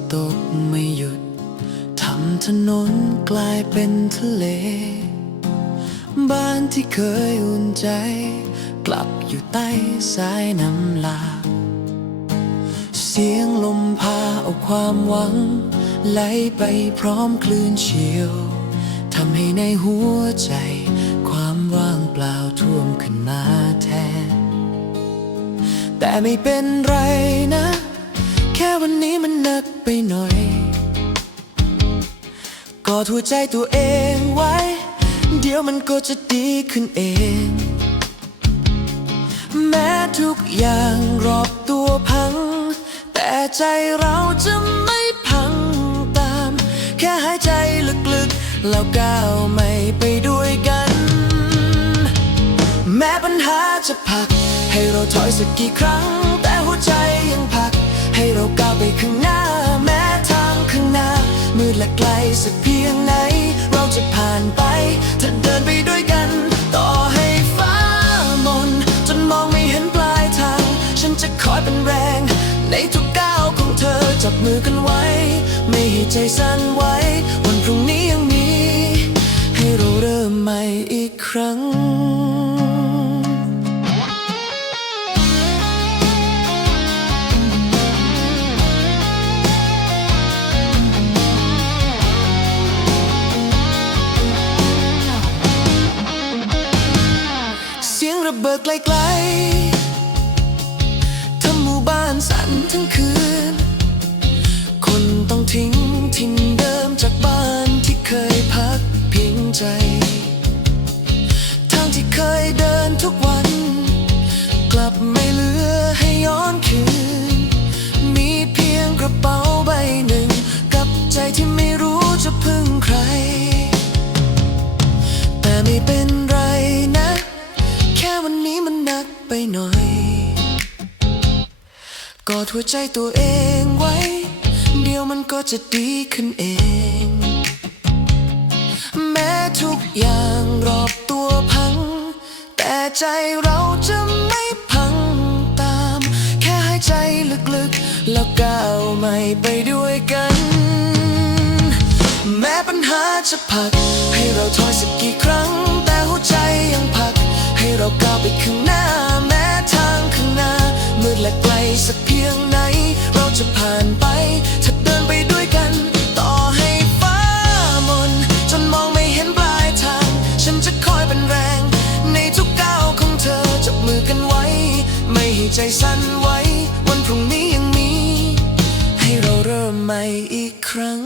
่ตกไม่หยุด ทำถนนกลายเป็นทะเล บ้านที่เคยอุ่นใจ กลับอยู่ใต้สายน้ำลา เสียงลมพาเอาความหวัง ไหลไปพร้อมคลื่นเชียว ทำให้ในหัวใจ ความว่างเปล่าท่วมขึ้นมาแทน แต่ไม่เป็นไรนะ แค่วันนี้มันหนักไปหน่อย กอดหัวใจตัวเองไว้ เดี๋ยวมันก็จะดีขึ้นเอง แม้ทุกอย่างรอบตัวพัง แต่ใจเราจะไม่พังตาม แค่หายใจลึกๆ แล้วก้าวไม่ไปด้วยกัน แม้ปัญหาจะผลัก ให้เราถอยสักกี่ครั้ง แต่หัวใจ ให้เราก้าวไปข้างหน้า แม้ทางข้างหน้า มืดและไกลสักเพียงไหน เราจะผ่านไป ถ้าเดินไปด้วยกัน ต่อให้ฟ้ามน จนมองไม่เห็นปลายทาง ฉันจะคอยเป็นแรง ในทุกก้าวของเธอจับมือกันไว้ ไม่ให้ใจสั่นไหววันพรุ่งนี้ยังมี ให้เราเริ่มใหม่อีกครั้ง เบิดไกลๆทำหมู่บ้านสั่นทั้งคืน คนต้องทิ้งถิ่นเดิมจากบ้านที่เคยพักพิงใจ ทางที่เคยเดินทุกวัน กลับไม่เหลือให้ย้อนคืน มีเพียงกระเป๋าใบหนึ่ง กับใจที่ กอดหัวใจตัวเองไว้ เดี๋ยวมันก็จะดีขึ้นเอง แม้ทุกอย่างรอบตัวพัง แต่ใจเราจะไม่พังตาม แค่หายใจลึกๆ แล้วก้าวไม่ไปด้วยกัน แม้ปัญหาจะผลัก ให้เราถอยสักกี่ครั้ง แต่หัวใจยังผัก ให้เราก้าวไปข้างหน้าแม้ทาง จะผ่านไป ถ้าเดินไปด้วยกัน ต่อให้ฟ้ามน จนมองไม่เห็นปลายทาง ฉันจะคอยเป็นแรง ในทุกก้าวของเธอจับมือกันไว้ ไม่ให้ใจสั่นไหววันพรุ่งนี้ยังมี ให้เราเริ่มใหม่อีกครั้ง